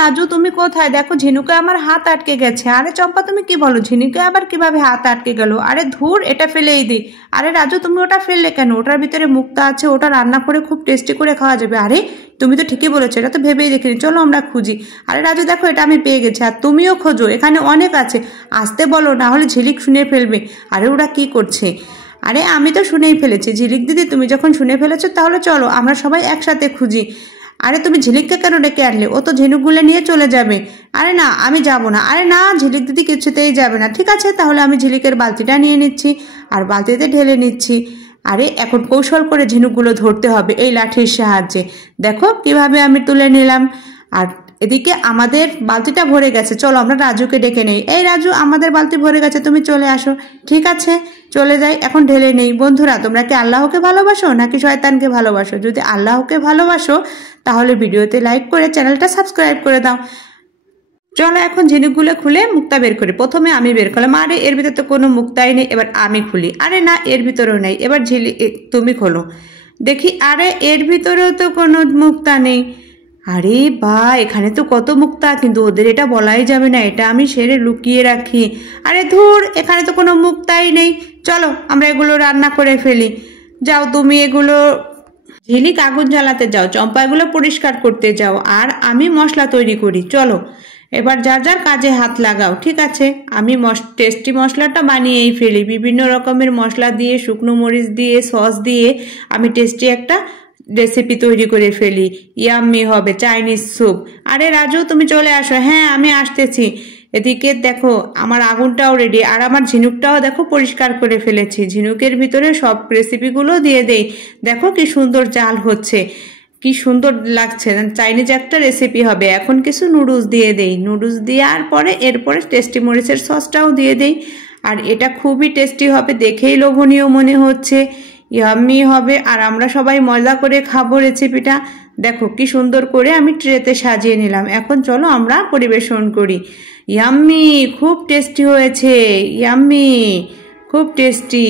রাজু তুমি কোথায়? দেখো ঝিনুকে আমার হাত আটকে গেছে। আরে চম্পা তুমি কি বলো, ঝিনুকে আবার কিভাবে হাত আটকে গেল? আরে ধুর, এটা ফেলেই দিই। আরে রাজু তুমি ওটা ফেললে কেন? ওটার ভিতরে মুক্তা আছে, ওটা রান্না করে খুব টেস্টি করে খাওয়া যাবে। আরে তুমি তো ঠিকই বলেছো, এটা তো ভেবেই দেখিনি, চলো আমরা খুঁজি। আরে রাজু দেখো এটা আমি পেয়ে গেছি, আর তুমিও খোঁজো, এখানে অনেক আছে। আসতে বলো, না হলে ঝিলিক শুনে ফেলবে। আরে ওরা কি করছে? আরে আমি তো শুনেই ফেলেছি। ঝিলিক দিদি তুমি যখন শুনে ফেলেছো তাহলে চলো আমরা সবাই একসাথে খুঁজি। আরে তুমি ঝিলিককে কেন ডেকে আনলে? ও তো ঝিনুকগুলো নিয়ে চলে যাবে। আরে না আমি যাব না। আরে না, ঝিলিক দিদি কিছুতেই যাবে না। ঠিক আছে তাহলে আমি ঝিলিকের বালতিটা নিয়ে নিচ্ছি আর বালতিতে ঢেলে নিচ্ছি। আরে এখন কৌশল করে ঝিনুকগুলো ধরতে হবে এই লাঠির সাহায্যে। দেখো কিভাবে আমি তুলে নিলাম। আর এদিকে আমাদের বালতিটা ভরে গেছে, চলো আমরা রাজুকে ডেকে নেই। এই রাজু, আমাদের বালতি ভরে গেছে, তুমি চলে আসো। ঠিক আছে চলে যাই, এখন ঢেলে নেই। বন্ধুরা তোমরা কি আল্লাহকে ভালোবাসো নাকি শয়তানকে ভালোবাসো? যদি আল্লাহকে ভালোবাসো তাহলে ভিডিওতে লাইক করে চ্যানেলটা সাবস্ক্রাইব করে দাও। চলো এখন ঝিনুকগুলো খুলে মুক্তা বের করি। প্রথমে আমি বের করলাম। আরে এর ভিতরে তো কোনো মুক্তাই নেই, এবার আমি খুলি। আরে না এর ভিতরেও নেই, এবার তুমি খোলো দেখি। আরে এর ভিতরেও তো কোনো মুক্তা নেই। আরে বা, এখানে তো কত মুক্তা, কিন্তু ওদের এটা বলাই যাবে না, এটা আমি সেরে লুকিয়ে রাখি। আরে ধুর, এখানে তো কোনো মুক্তাই নেই। চলো আমরা এগুলো রান্না করে ফেলি। যাও তুমি এগুলো, ঝিলিক আগুন জ্বালাতে যাও, চম্পা এগুলো পরিষ্কার করতে যাও, আর আমি মশলা তৈরি করি। চলো এবার যার যার কাজে হাত লাগাও। ঠিক আছে আমি টেস্টি মশলাটা বানিয়েই ফেলি। বিভিন্ন রকমের মশলা দিয়ে, শুকনো মরিচ দিয়ে, সস দিয়ে আমি টেস্টি একটা রেসিপি তৈরি করে ফেলি। ইয়াম্মি হবে চাইনিজ স্যুপ। আরে রাজু তুমি চলে আসো। হ্যাঁ আমি আসতেছি। এদিকে দেখো আমার আগুনটাও রেডি, আর আমার ঝিনুকটাও দেখো পরিষ্কার করে ফেলেছি। ঝিনুকের ভিতরে সব রেসিপিগুলো দিয়ে দেই। দেখো কি সুন্দর জাল হচ্ছে, কি সুন্দর লাগছে। চাইনিজ একটা রেসিপি হবে। এখন কিছু নুডলস দিয়ে দেই। নুডলস দেওয়ার পরে এরপরে টেস্টি মরিচের সসটাও দিয়ে দেই। আর এটা খুবই টেস্টি হবে, দেখেই লোভনীয় মনে হচ্ছে। ইয়াম্মি হবে, আর আমরা সবাই মজা করে খাবো রেসিপিটা। দেখো কি সুন্দর করে আমি ট্রেতে সাজিয়ে নিলাম। এখন চলো আমরা পরিবেশন করি। ইয়াম্মি, খুব টেস্টি হয়েছে। ইয়াম্মি, খুব টেস্টি।